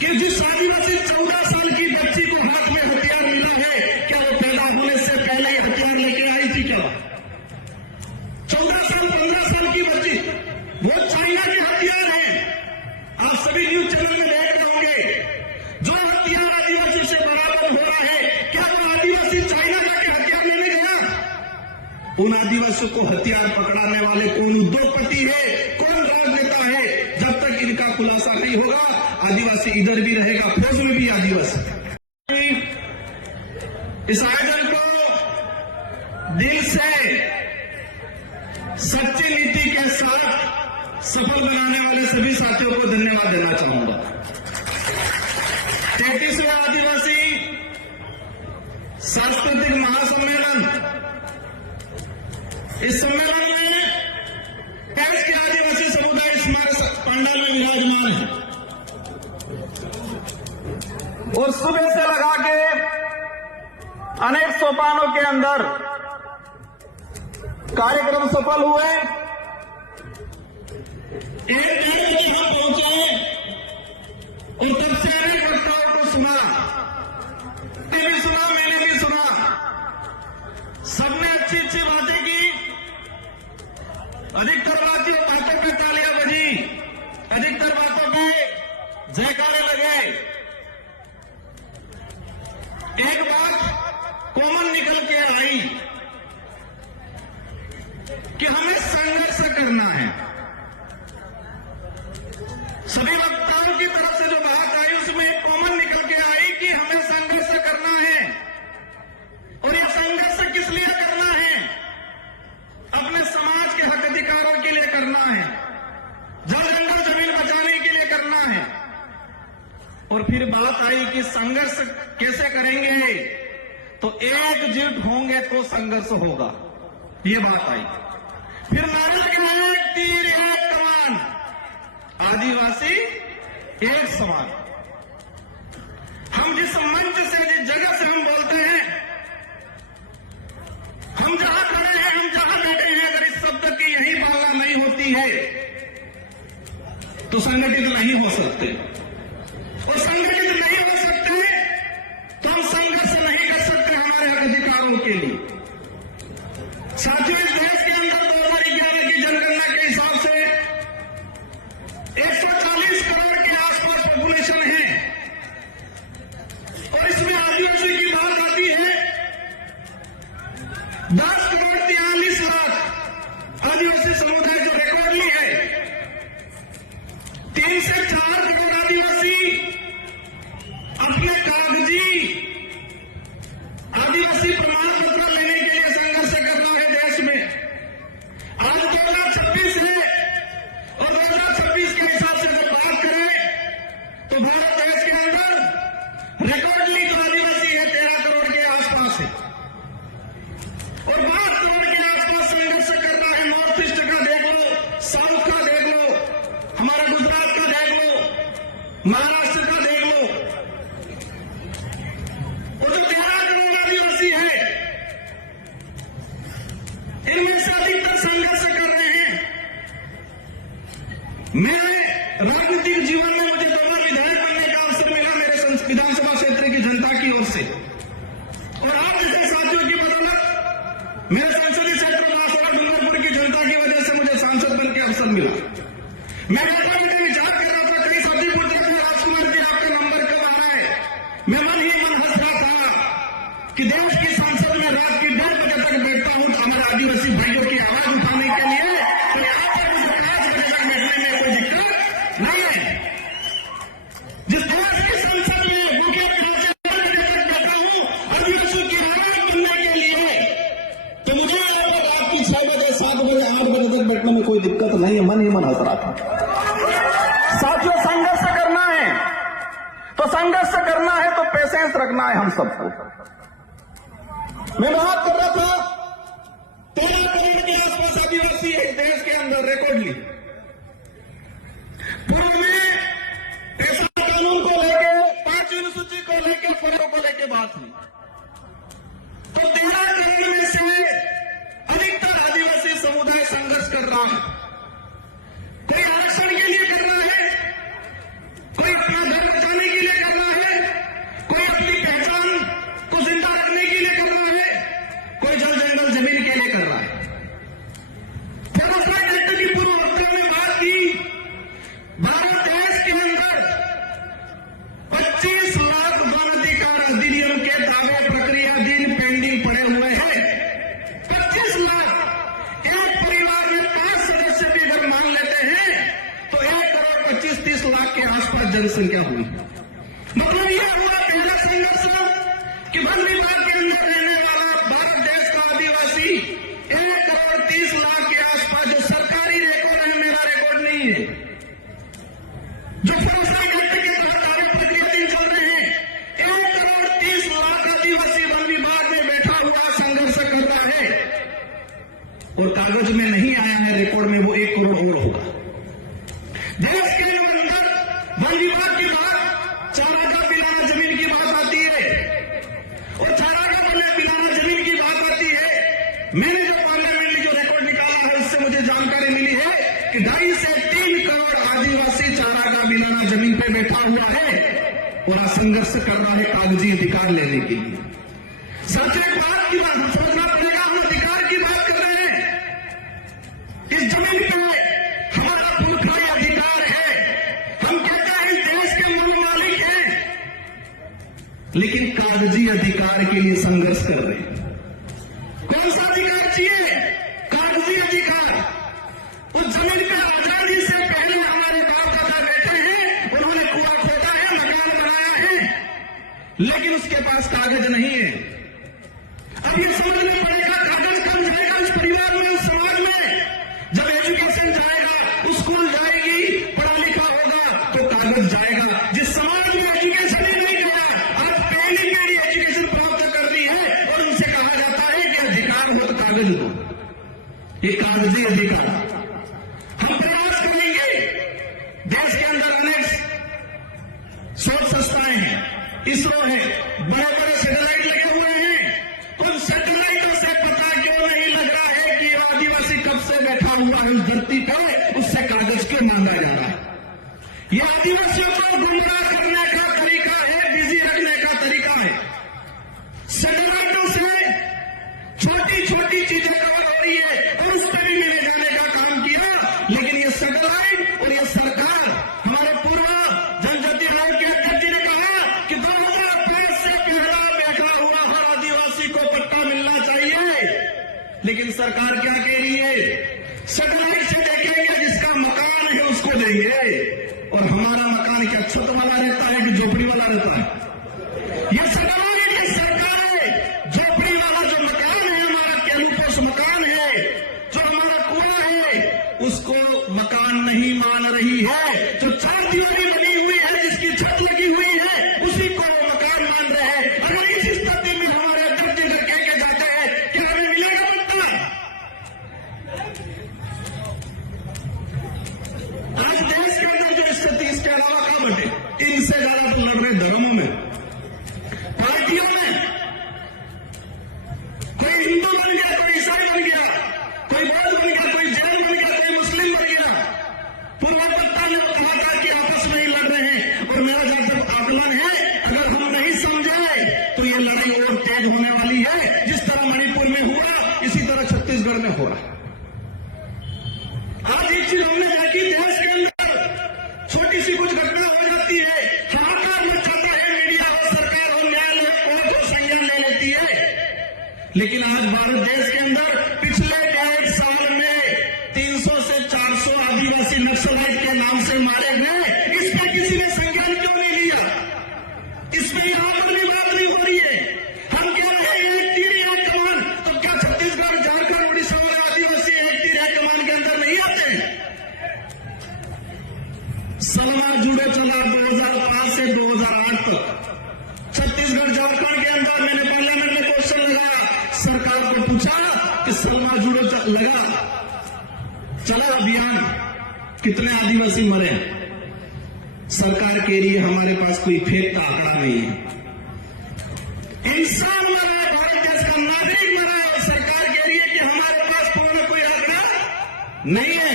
कि जिस आदिवासी 14 साल की बच्ची को हाथ में हथियार मिला है, क्या वो पैदा होने से पहले ही हथियार लेके आई थी? क्या 14 साल 15 साल की बच्ची, वो चाइना के हथियार है। आप सभी न्यूज चैनल में देख रहे होंगे, जो हथियार आदिवासी से बराबर हो रहा है, क्या वो आदिवासी चाइना जाके हथियार लेने गया? उन आदिवासियों को हथियार पकड़ाने वाले कौन उद्योगपति है, कौन राजनेता है? जब तक इनका खुलासा नहीं होगा, आदिवासी इधर भी रहेगा, फौज में भी आदिवासी। इस आयोजन को दिल से सच्ची नीति के साथ सफल बनाने वाले सभी साथियों को धन्यवाद देना चाहूंगा। 33वें आदिवासी सांस्कृतिक महासम्मेलन, इस सम्मेलन में देश के आदिवासी समुदाय स्मारक पंडाल में विराजमान है और सुबह से लगा के अनेक सोपानों के अंदर कार्यक्रम सफल हुए। 1-1:30 बजे हम पहुंचे और तब से अनेक वक्ताओं को सुना, मैंने भी सुना, मैंने भी सुना। सबने अच्छी अच्छी बातें की, अधिकतर बातों पे तालियां बजी, अधिकतर बातों पे जयकारे लगे। एक बात कॉमन निकल के आई कि हमें संघर्ष करना है। सभी वक्ताओं की तरफ से जो बात आई उसमें एक कॉमन निकल के आई कि हमें संघर्ष करना है। और यह संघर्ष किस लिए करना है? अपने समाज के हक अधिकारों के लिए करना है, जल जंगल जमीन बचाने के लिए करना है। और फिर बात आई कि संघर्ष कैसे करेंगे? तो एकजुट होंगे तो संघर्ष होगा, ये बात आई। फिर नारा लगा, एक तीर एक कमान, आदिवासी एक समान। हम जिस मंच से, जिस जगह से हम बोलते हैं, हम जहां खड़े हैं, हम जहां बैठे हैं, अगर इस शब्द की यही पालना नहीं होती है तो संगठित नहीं हो सकते। और संगठित नहीं हो सकते तो हम संघर्ष नहीं कर सकते हमारे हक अधिकारों के लिए। साथियों, इस देश के अंदर 2011 की जनगणना के हिसाब से 140 करोड़ के आसपास पॉपुलेशन है और इसमें आदिवासी की बात आती है 10 करोड़ 43 लाख आदिवासी समुदाय जो रिकॉर्ड ली है। 3 से 4 करोड़ आदिवासी अपने कागजी आदिवासी प्रमाण पत्र लेने के लिए संघर्ष कर रहा है देश में। आज 2026 है और 2026 के हिसाब से जब बात करें तो भारत देश के अंदर रिकॉर्डली जो आदिवासी है 13 करोड़ के आसपास है और 12 करोड़ के आसपास संघर्ष कर रहा है। नॉर्थ ईस्ट का देख लो, साउथ का देख लो, हमारा गुजरात का देख लो, महाराष्ट्र का देख लो। और जो 13 करोड़ आदिवासी है, इनमें से अधिकतर संघर्ष कर रहे हैं। मेरे राजनीतिक जीवन में मुझे 2 बार विधायक बनने का अवसर मिला मेरे विधानसभा क्षेत्र की जनता की ओर से। और आप जैसे साथियों की बदौलत मेरे संसदीय क्षेत्र महासभा डूंगरपुर की जनता की वजह से मुझे सांसद बनने का अवसर मिला। मैं विचार कर रहा था, कई साथी पूछते थे, राजकुमार जी आपका नंबर कब आना है? मैं मन ही मन हंस रहा था कि देश की संसद में रात की 1:30 बजे तक बैठता हूं हमारे आदिवासी भाइयों की आवाज उठाने के लिए। तो यहां पर मुझे 5 बजे तक बैठने में कोई दिक्कत नहीं है। जिस देश की संसद में मुख्य बजे तक बैठा हूं आदिवासियों की आवाज बनने के लिए, तो मुझे रात की 6 बजे 7 बजे 8 बजे तक बैठने में कोई दिक्कत नहीं है। मन ही मन हंस रहा था। साथियों, संघर्ष करना है तो संघर्ष करना है तो पेशेंस रखना है हम सबको। मैं बात कर रहा था 13 करोड़ के आसपास आदिवासी है इस देश के अंदर रिकॉर्डली। पूर्व में ऐसा कानून को लेके, 5वीं अनुसूची को लेके, फरों को लेके बात हुई तो 13 करोड़ में से अधिकतर आदिवासी समुदाय संघर्ष कर रहा है। कोई आरक्षण के लिए कर रहा है, कोई अपना घर बचाने आसपास जनसंख्या हुई। मतलब यह हुआ पहला संघर्ष कि वन विभाग के अंदर रहने वाला भारत देश का आदिवासी 1,30,00,000 के आसपास, जो सरकारी रिकॉर्ड है, मेरा रिकॉर्ड नहीं है, जो फरोसरी एक्ट के तहत आगे प्रक्रिया चल रहे हैं, 1,30,00,000 आदिवासी वन विभाग में बैठा हुआ संघर्ष कर रहा है और कागज में नहीं आया है, रिकॉर्ड में वो 1 करोड़ और होगा। देश के अंदर वन विभाग की बात चारागाह पिलाना जमीन की बात आती है और चारागाह पिलाना जमीन की बात आती है। मैंने जो पार्लियामेंट में जो रिकॉर्ड निकाला है उससे मुझे जानकारी मिली है कि 2.5 से 3 करोड़ आदिवासी चारागाह पिलाना जमीन पे बैठा हुआ है और संघर्ष कर रहा है कागजी अधिकार लेने के लिए। सच एक बात की बात सोचना पड़ेगा, हम अधिकार की बात कर रहे हैं, इस जमीन पे हमारा पुरखाई अधिकार है, हम कहते हैं इस देश के मूल मालिक हैं, लेकिन कागजी अधिकार के लिए संघर्ष कर रहे हैं। कौन सा अधिकार चाहिए? कागजी अधिकार। उस जमीन पे आजादी से पहले हमारे बाप दादा बैठे हैं, उन्होंने कुआं खोदा है, मकान बनाया है, लेकिन उसके पास कागज नहीं है। अब ये समझना पड़ेगा, कागज कम जाएगा उस परिवार में, उस समाज में। जब एजुकेशन जाएगा, स्कूल जाएगी, पढ़ा लिखा होगा तो कागज जाएगा। जिस समाज में एजुकेशन ही नहीं गया, आज पहली पीढ़ी एजुकेशन प्राप्त कर रही है और उनसे कहा जाता है कि अधिकार हो तो कागज दो, ये कागजी अधिकार। हम प्रयास करेंगे, देश के अंदर अनेक शोध संस्थाएं हैं, इसरो है, बड़े बड़े सैटेलाइट लगे हुए हैं, उन सैटेलाइटों से पता क्यों नहीं लग रहा है कि आदिवासी कब से बैठा हुआ है उस धरती पर, उससे कागज क्यों मांगा जा रहा है? यह आदिवासियों को गुमराह करने का तरीका है, बिजी रखने का तरीका है। सैटेलाइटों से छोटी छोटी चीजें कवर हो रही है और उस पर भी ले जाने का काम किया, लेकिन ये सैटेलाइट और ये सरकार, हमारे पूर्व जनजाति आयोग के अध्यक्ष ने कहा कि 2005 से पहला बैठा हुआ हर आदिवासी को पट्टा मिलना चाहिए, लेकिन सरकार क्या कह रही है? सैटेलाइट से देखेंगे, जिसका मकान है उसको देंगे। और हमारा मकान क्या छत वाला रहता है कि झोपड़ी वाला रहता है? ये सैटेलाइट, ये सरकार है, झोपड़ी वाला जो मकान है, हमारा कैलूपोस मकान है, जो हमारा कुआं है, उसको मकान नहीं मान रही है। जो 4 दीवारी बनी हुई है, जिसकी छत लगी हुई है, उसी को मकान मान रहे हैं। अगर इस स्थिति में हमारे अध्यक्ष जी कह के जाते हैं कि हमें मिलेगा पट्टा, आज देश के अंदर जो स्थिति, इसके अलावा कहां बटे? इनसे ज्यादा तो लड़ रहे धर्मों में, पार्टियों में। कोई हिंदू बन गया, कोई ईसाई बन गया, कोई बौद्ध बन गया, कोई जैन बन गया, कोई मुस्लिम बन गया। पूर्ववक्ता ने कहा था कि आपस में ही लड़ रहे हैं, और मेरा जब आकलन है, अगर हम नहीं समझे तो ये लड़ाई और तेज होने वाली है। जिस तरह मणिपुर में हुआ, इसी तरह छत्तीसगढ़ में हो रहा। आज एक चीज हमने देखी, देश के अंदर छोटी सी कुछ घटना हो जाती है, हाहाकार मचाता है, मीडिया हो, सरकार हो, न्यायालय, कोर्ट हो, संज्ञान ले लेती है। लेकिन आज भारत देश के अंदर पिछले 1.5 साल में 300 से 400 आदिवासी नक्सलाइट के नाम से मारे गए, इस पर किसी ने संज्ञान क्यों नहीं लिया? इस पर यहां पर भी बात नहीं हो रही है। हम कह रहे हैं एक तीर एक कमान, तो क्या छत्तीसगढ़, झारखंड, उड़ीसा वाले आदिवासी एक तीर एक कमान के अंदर नहीं आते? सलमा जुड़ो चला 2005 से 2008 तक छत्तीसगढ़, झारखंड के अंदर। मैंने पार्लियामेंट में क्वेश्चन लगाया, सरकार को पूछा कि सलमा जुड़ो लगा, चला अभियान, कितने आदिवासी मरे? सरकार कह रही है हमारे पास कोई फेक का आंकड़ा नहीं है। इंसान मरा है, भारत देश का नागरिक मरा है, और सरकार कह रही है कि हमारे पास पूर्ण कोई आंकड़ा नहीं है।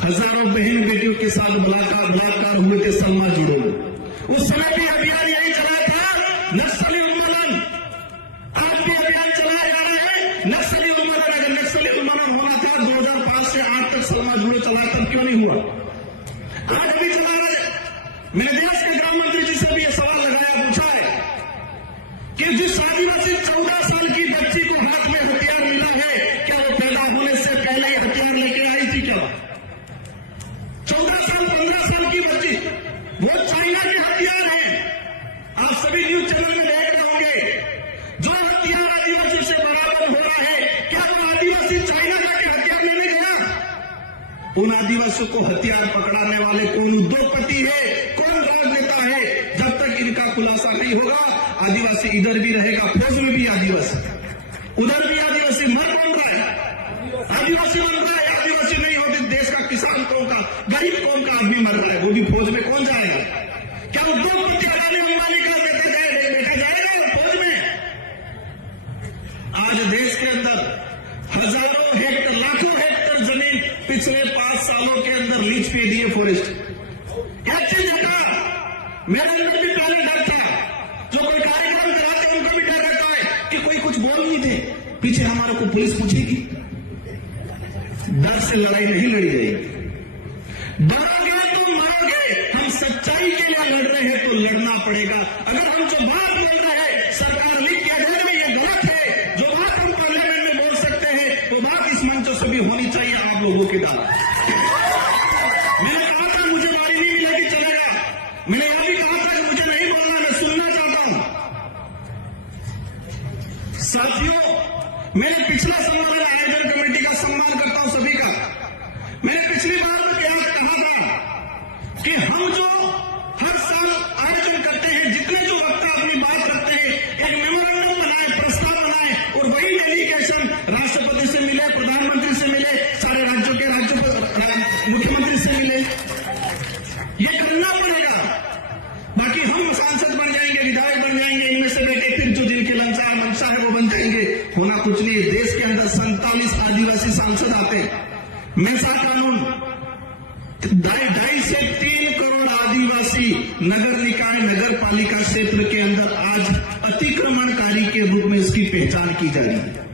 हजारों बहन बेटियों के साथ बलात्कार हुए थे सलमा जुड़ो में, उस समय भी अभियान यही चला था, नक्सली उन्मूलन। आज भी अभियान चलाया जा रहा है, नक्सली उन्मूलन। अगर नक्सली उन्मूलन होना था 2005 से 8 तक सलमा जुड़ो चला, तब क्यों नहीं हुआ? आज भी चला रहा है। मैंने देश के गृह मंत्री जी से भी यह सवाल लगाया, पूछा है कि जिस आदिवासी 14 साल की बच्ची को हाथ में हथियार मिला है, क्या वो पैदा होने से पहले ही हथियार लेके आई थी? क्या 14 साल 15 साल की विपक्ष को हथियार पकड़ाने वाले कौन उद्योगपति है, कौन राजनेता है, जब तक इनका खुलासा नहीं होगा आदिवासी इधर भी रहेगा, फौज में भी आदिवासी, उधर भी आदिवासी मर बन रहा है, आदिवासी बन रहा है। आदिवासी नहीं होते देश का किसान कौन का, गरीब कौन का आदमी मर रहा है, वो भी फौज में कौन जाएगा? क्या उद्योगपति अडानी अंबानी का देखा जाएगा फौज में? आज देश के अंदर हजारों हेक्टर, लाखों हेक्टर जमीन पिछले 5 सालों के अंदर लीज पे दिए फॉरेस्ट। क्या चीज था? मेरे अंदर भी पहले डर था, जो कोई कार्यक्रम कराते उनको भी डर रहता है कि कोई कुछ बोल नहीं दे, पीछे हमारे को पुलिस पूछेगी। डर से लड़ाई नहीं लड़ी जाएगी, डरोगे तो मरोगे। हम सच्चाई के लिए लड़ रहे हैं तो लड़ना पड़ेगा। अगर हम जो बात बोल रहे हैं सरकार लिख के दे रही है गलत है, जो बात हम पार्लियामेंट में बोल सकते हैं वो बात इस मंचों से भी होनी चाहिए आप लोगों के द्वारा। मैंने कहा था मुझे बारी नहीं मिलेगी चलेगा, मैंने यह भी कहा था कि मुझे नहीं बोलना, मैं सुनना चाहता हूं। साथियों, मैंने पिछला सम्मेलन आयोजन कमेटी का सम्मान करता हूं सभी का। मैंने पिछली बार कहा था कि हम जो हर साल आयोजन करते हैं, जितने जो वक्ता अपनी बात रखते हैं, एक मेमोरेंडम बनाए, प्रस्ताव बनाए और वही डेलीगेशन राष्ट्रपति से मिले, प्रधानमंत्री से मिले, सारे राज्यों के मुख्यमंत्री से मिले। ये करना पड़ेगा। बाकी हम सांसद बन जाएंगे, विधायक बन जाएंगे, इनमें से बैठे फिर जो जिनकी लंचा मंशा है वो बन जाएंगे, होना कुछ नहीं है। देश के अंदर 47 आदिवासी सांसद आते, मेसा कानून 2.5 से 3 करोड़ आदिवासी नगर निकाय, नगर पालिका क्षेत्र के अंदर आज अतिक्रमणकारी के रूप में इसकी पहचान की जा रही है।